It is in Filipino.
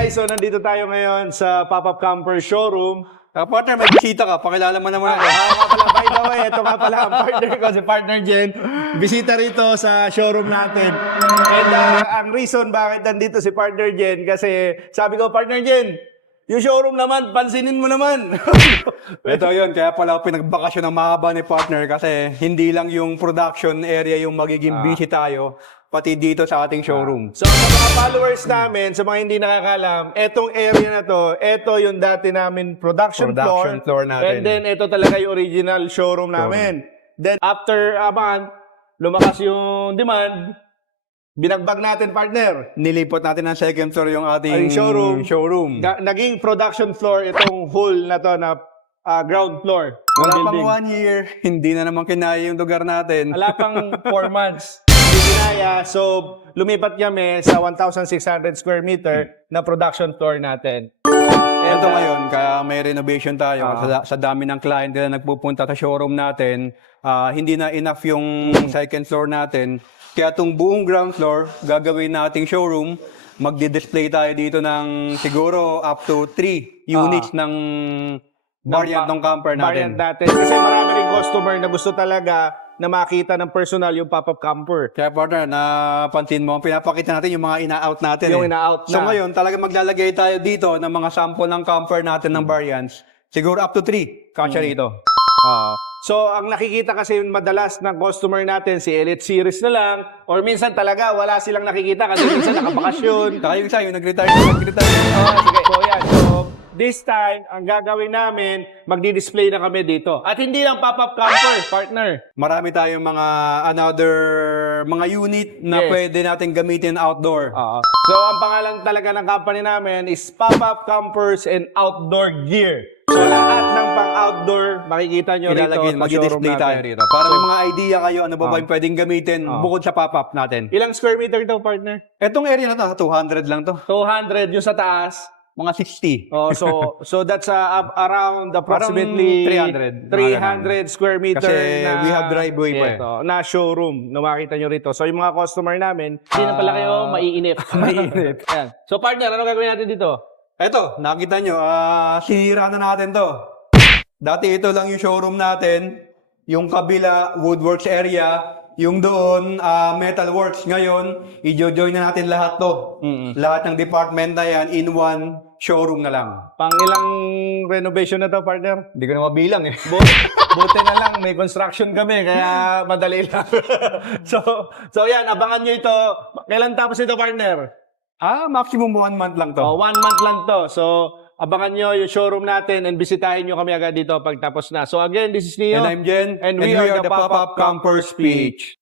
guys, so nandito tayo ngayon sa Pop-Up Camper Showroom. Partner, may bisita ka. Pakilala mo naman ako. Nga pala, by the way, ito nga pala ang partner ko, si Partner Jen. Bisita rito sa showroom natin. And ang reason bakit nandito si Partner Jen, kasi sabi ko, Partner Jen, yung showroom naman, pansinin mo naman. Ito yun, kaya pala ako pinagbakasyon ng mahaba ni partner kasi hindi lang yung production area yung magiging busy tayo, pati dito sa ating showroom. So, sa mga followers namin, sa mga hindi nakakalam, etong area na to, eto yung dati namin production floor natin. And then, ito talaga yung original showroom namin. Then, after a month, lumakas yung demand, binagbag natin, partner. Nilipot natin ng second floor yung ating showroom. Naging production floor itong hall na to na ground floor. Wala ng pang building. 1 year, hindi na naman kinaya yung lugar natin. Wala pang 4 months. Hindi kinaya. So, lumipat kami sa 1,600 square meter na production floor natin. Ito ngayon, kaya may renovation tayo. Sa dami ng client na nagpupunta sa showroom natin, hindi na enough yung second floor natin. Kaya itong buong ground floor, gagawin nating showroom. Magdi-display tayo dito ng siguro up to 3 units ng variant ng camper Variant natin. natin. Kasi marami rin customer na gusto talaga na makita ng personal yung pop-up camper. Kaya partner, napansin mo, pinapakita natin yung mga ina-out natin. Yung ina-out na. So ngayon, talaga maglalagay tayo dito ng mga sample ng camper natin ng variants. Siguro up to 3, kasya rito. So, ang nakikita kasi madalas ng customer natin, si Elite Series na lang, or minsan talaga wala silang nakikita kasi minsan nakabakasyon. Saka yung isa, yung nag-retire. Sige. So, yan. So, this time, ang gagawin namin, magdi-display na kami dito. At hindi lang pop-up camper, partner. Marami tayong mga unit na Yes. pwede natin gamitin outdoor. So, ang pangalan talaga ng company namin is Pop-Up Campers and Outdoor Gear. So, lahat ng pang-outdoor, makikita nyo rito Ilalagay, sa showroom mag-display tayo natin. rito. Para may mga idea kayo, ano ba ba yung pwedeng gamitin bukod sa pop-up natin. Ilang square meter to, partner? Etong area na to, 200 lang to. 200 yung sa taas. Mga 60. Oh, so that's around approximately 300 square meter Kasi na we have driveway pa eh. na showroom na makita nyo rito. So yung mga customer namin, Hindi na pala kayo maiinip. mainit. Yan. So partner, ano gagawin natin dito? Eto, nakita nyo, sinira na natin to. Dati ito lang yung showroom natin. Yung kabila, woodworks area. Yung doon, metalworks. Ngayon, i-join na natin lahat to. Lahat ng department na yan in one showroom na lang. Pang ilang renovation na to, partner? Hindi ko na mabilang eh. Buti na lang, may construction kami, kaya madali lang. so yan, abangan nyo ito. Kailan tapos ito, partner? Maximum 1 month lang to. 1 month lang to. So, abangan nyo yung showroom natin and bisitahin nyo kami agad dito pag tapos na. So again, this is Neo. And I'm Jen. And we are the Pop-Up Camper Speech.